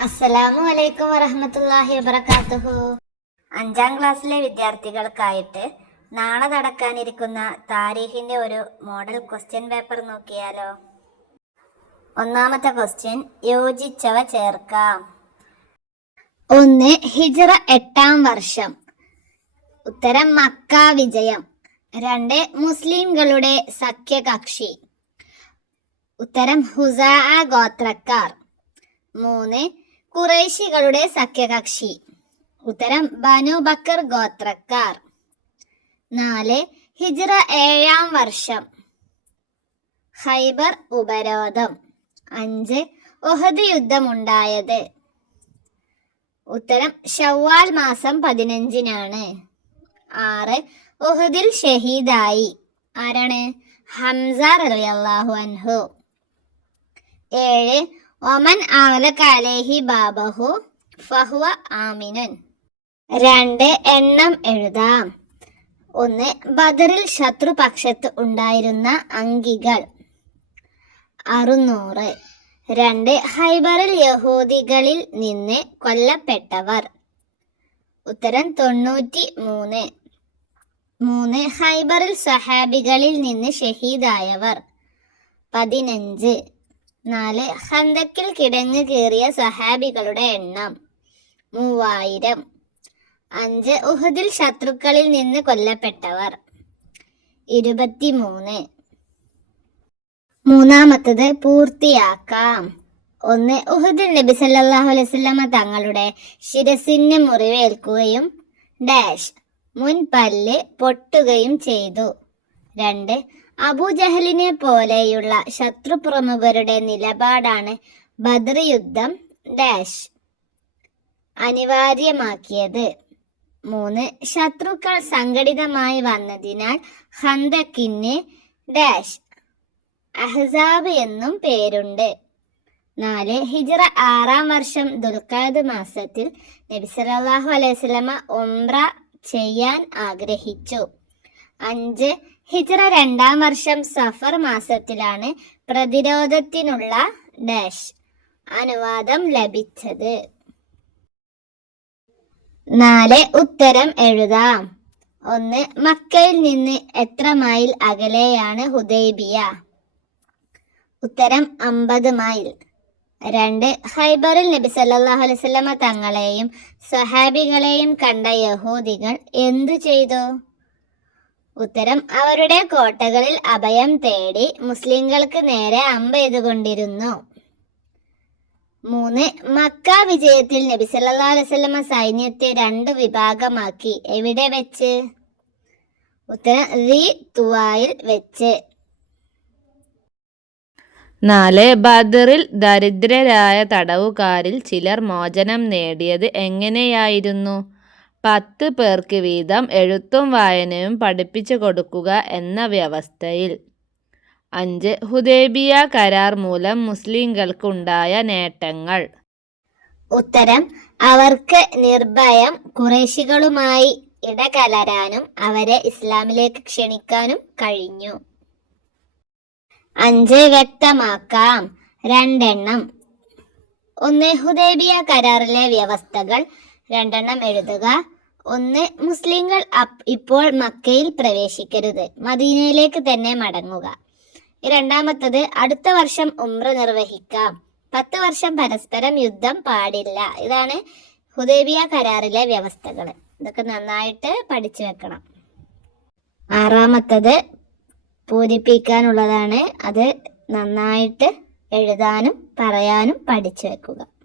അസ്സലാമു അലൈക്കും വറഹമത്തല്ലാഹി വബർക്കാത്തുഹു അഞ്ചാം ക്ലാസ്സിലെ വിദ്യാർത്ഥികൾക്കായിട്ട് നാളെ നടക്കാനിരിക്കുന്ന താരീഖിന്റെ ഒരു മോഡൽ ക്വസ്റ്റ്യൻ പേപ്പർ നോക്കിയാലോ? ഒന്നാമത്തെ ക്വസ്റ്റ്യൻ യോജിച്ചവ ചേർക്കാം. ഒന്ന് ഹിജറ എട്ടാം വർഷം. ഉത്തരം മക്ക വിജയം. രണ്ട് മുസ്ലിംകളുടെ സഖ്യകക്ഷി. ഉത്തരം ഹുസാ ഗോത്രക്കാർ. മൂന്ന് കുറേശികളുടെ സഖ്യകക്ഷി. ഉത്തരം ബനു ബക്കർ ഗോത്രക്കാർ. നാല് ഹിജ്റ ഏഴാം വർഷം. ഹൈബർ ഉപരോധം. അഞ്ച് ഒഹദ് യുദ്ധമുണ്ടായത്. ഉത്തരം ഷവ്വാൽ മാസം പതിനഞ്ചിനാണ്. ആറ് ഒഹദിൽ ഷഹീദായി. ആരാണ്? ഹംസ റളിയല്ലാഹു അൻഹു. ഏഴ് ഒമൻ ആവലക്കാലേഹി ബാബഹു ഫഹുവ ആമിനുൻ. രണ്ട് എണ്ണം എഴുതാം. ഒന്ന് ബദറിൽ ശത്രുപക്ഷത്ത് ഉണ്ടായിരുന്ന അങ്കികൾ. അറുന്നൂറ്. രണ്ട് ഹൈബറിൽ യഹൂദികളിൽ നിന്ന് കൊല്ലപ്പെട്ടവർ. ഉത്തരം തൊണ്ണൂറ്റി മൂന്ന് മൂന്ന് ഹൈബറിൽ സഹാബികളിൽ നിന്ന് ഷഹീദായവർ. പതിനഞ്ച്. നാല് ഹന്തക്കിൽ കിടങ്ങ് കയറിയ സഹാബികളുടെ എണ്ണം മൂവായിരം. അഞ്ച് ഉഹദിൽ ശത്രുക്കളിൽ നിന്ന് കൊല്ലപ്പെട്ടവർ. ഇരുപത്തിമൂന്ന്. മൂന്നാമത്തത് പൂർത്തിയാക്കാം. ഒന്ന് ഉഹദിൽ നബി സല്ലാഹു അലൈഹി വസല്ലമ തങ്ങളുടെ ശിരസിന് മുറിവേൽക്കുകയും ഡാഷ് മുൻ പല്ല് പൊട്ടുകയും ചെയ്തു. രണ്ട് അബൂജഹലിനെ പോലെയുള്ള ശത്രു പ്രമുഖരുടെ നിലപാടാണ് ബദർ യുദ്ധം ഡാഷ് അനിവാര്യമാക്കിയത്. മൂന്ന് ശത്രുക്കൾ സംഘടിതമായി വന്നതിനാൽ ഹന്തക്കിന് ഡാഷ് അഹ്സാബ് എന്നും പേരുണ്ട്. നാല് ഹിജറ ആറാം വർഷം ദുൽഖാദ് മാസത്തിൽ നബി സല്ലല്ലാഹു അലൈഹി സ്വലമ ഉംറ ചെയ്യാൻ ആഗ്രഹിച്ചു. അഞ്ച് ഹിജ്റ രണ്ടാം വർഷം സഫർ മാസത്തിലാണ് പ്രതിരോധത്തിനുള്ള ഡാഷ് അനുവാദം ലഭിച്ചത്. നാല് ഉത്തരം എഴുതാം. ഒന്ന് മക്കയിൽ നിന്ന് എത്ര മൈൽ അകലെയാണ് ഹുദൈബിയ? ഉത്തരം അമ്പത് മൈൽ. രണ്ട് ഹൈബറിൽ നബി സല്ലാഹു അലൈഹി വസല്ലമ തങ്ങളെയും സഹാബികളെയും കണ്ട യഹൂദികൾ എന്തു ചെയ്തു? ഉത്തരം അവരുടെ കോട്ടകളിൽ അഭയം തേടി മുസ്ലിങ്ങൾക്ക് നേരെ അമ്പെയ്തുകൊണ്ടിരുന്നു മൂന്ന് മക്ക വിജയത്തിൽ നബി സല്ലല്ലാഹു അലൈഹി വസല്ലമ സൈന്യത്തെ രണ്ട് വിഭാഗമാക്കി. എവിടെ വെച്ച്? ഉത്തരം ദി തുവായിൽ വെച്ച്. നാല് ബദറിൽ ദരിദ്രരായ തടവുകാരിൽ ചിലർ മോചനം നേടിയത് എങ്ങനെയായിരുന്നു? പത്ത് പേർക്ക് വീതം എഴുത്തും വായനയും പഠിപ്പിച്ചു കൊടുക്കുക എന്ന വ്യവസ്ഥയിൽ. അഞ്ച് ഹുദൈബിയ കരാർ മൂലം മുസ്ലിങ്ങൾക്കുണ്ടായ നേട്ടങ്ങൾ. ഉത്തരം അവർക്ക് നിർഭയം കുറേശികളുമായി ഇടകലരാനും അവരെ ഇസ്ലാമിലേക്ക് ക്ഷണിക്കാനും കഴിഞ്ഞു. അഞ്ച് വ്യക്തമാക്കാം. രണ്ടെണ്ണം. ഒന്ന് ഹുദൈബിയ കരാറിലെ വ്യവസ്ഥകൾ രണ്ടെണ്ണം എഴുതുക. ഒന്ന് മുസ്ലിങ്ങൾ ഇപ്പോൾ മക്കയിൽ പ്രവേശിക്കരുത്. മദീനയിലേക്ക് തന്നെ മടങ്ങുക. രണ്ടാമത്തത് അടുത്ത വർഷം ഉംറ നിർവഹിക്കാം. പത്ത് വർഷം പരസ്പരം യുദ്ധം പാടില്ല. ഇതാണ് ഹുദൈബിയ കരാറിലെ വ്യവസ്ഥകൾ ഇതൊക്കെ നന്നായിട്ട് പഠിച്ചു വെക്കണം. ആറാമത്തത് പൂരിപ്പിക്കാനുള്ളതാണ്. അത് നന്നായിട്ട് എഴുതാനും പറയാനും പഠിച്ചു വെക്കുക.